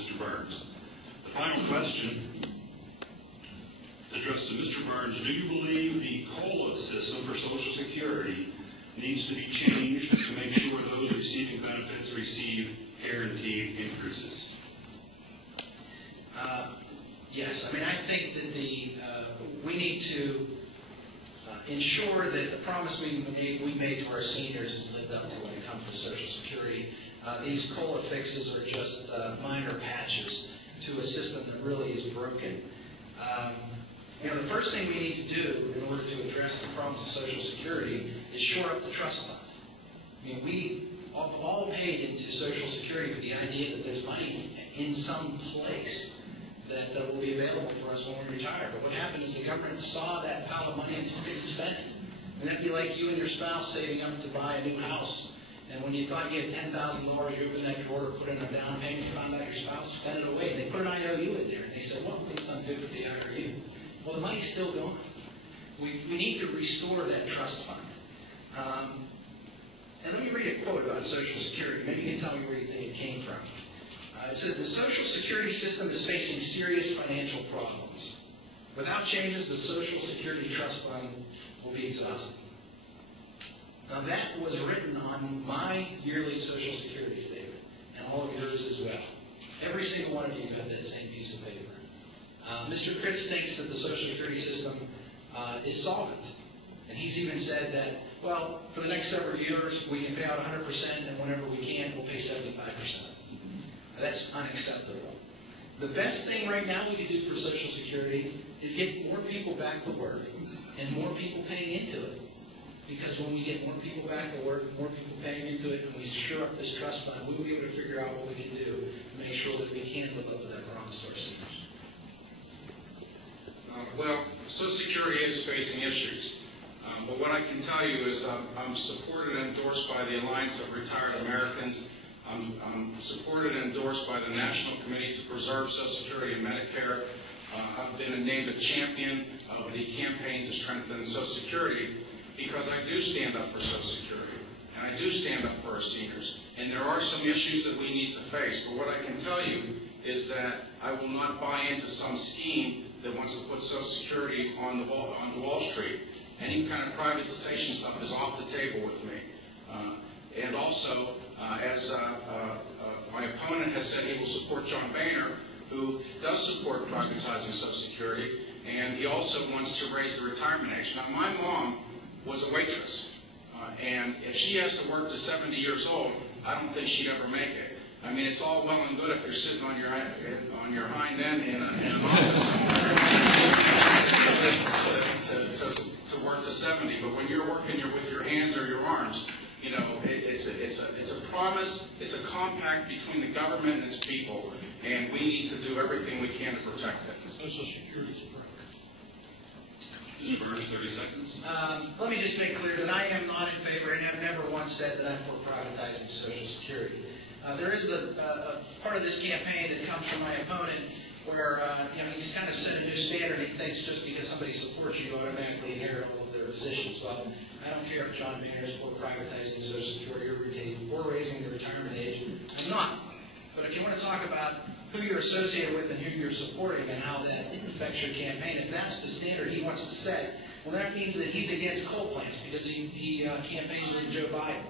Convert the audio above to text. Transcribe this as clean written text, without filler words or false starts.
Mr. Barnes. The final question addressed to Mr. Barnes: do you believe the COLA system for Social Security needs to be changed to make sure those receiving benefits receive guaranteed increases? Yes. I mean, I think that we need to ensure that the promise we made to our seniors is lived up to when it comes to Social Security. These COLA fixes are just minor patches to a system that really is broken. The first thing we need to do in order to address the problems of Social Security is shore up the trust fund. I mean, we all paid into Social Security with the idea that there's money in some place that will be available for us when we retire. But what happened is the government saw that pile of money and took it and spent it. And that'd be like you and your spouse saving up to buy a new house. And when you thought you had $10,000, you opened that drawer, put in a down payment, found out your spouse spent it away. And they put an IOU in there. And they said, well, please don't do it with the IOU. Well, the money's still gone. We need to restore that trust fund. And let me read a quote about Social Security. Maybe you can tell me where you think it came from. It said, the Social Security system is facing serious financial problems. Without changes, the Social Security Trust Fund will be exhausted. Now that was written on my yearly Social Security statement, and all of yours as well. Every single one of you got that same piece of paper. Mr. Kritz thinks that the Social Security system is solvent. And he's even said that, well, for the next several years, we can pay out 100%, and whenever we can, we'll pay 75%. That's unacceptable. The best thing right now we can do for Social Security is get more people back to work and more people paying into it. Because when we get more people back to work, more people paying into it, and we shore up this trust fund, we will be able to figure out what we can do to make sure that we can live up to that promise to our seniors. Well, Social Security is facing issues. But what I can tell you is I'm supported and endorsed by the Alliance of Retired Americans. I'm supported and endorsed by the National Committee to Preserve Social Security and Medicare. I've been named a champion of the campaign to strengthen Social Security because I do stand up for Social Security, and I do stand up for our seniors. And there are some issues that we need to face, but what I can tell you is that I will not buy into some scheme that wants to put Social Security on Wall Street. Any kind of privatization stuff is off the table with me. And also, as my opponent has said, he will support John Boehner, who does support privatizing Social Security, and he also wants to raise the retirement age. Now, my mom was a waitress, and if she has to work to 70 years old, I don't think she'd ever make it. I mean, it's all well and good if you're sitting on your hind end in an office to work to 70, but when you're working with your hands or your arms, you know, it's a promise, it's a compact between the government and its people, and we need to do everything we can to protect it. Social Security is a Mr. Burns, 30 seconds. Let me just make clear that I am not in favor and have never once said that I'm for privatizing Social Security. There is a part of this campaign that comes from my opponent where he's kind of set a new standard. He thinks just because somebody supports you, you automatically inherit all of their positions. Well, I don't care if John Boehner is for privatizing Social Security or raising the retirement age. I'm not. But if you want to talk about who you're associated with and who you're supporting and how that affects your campaign, if that's the standard he wants to set, well, that means that he's against coal plants because he campaigns with Joe Biden.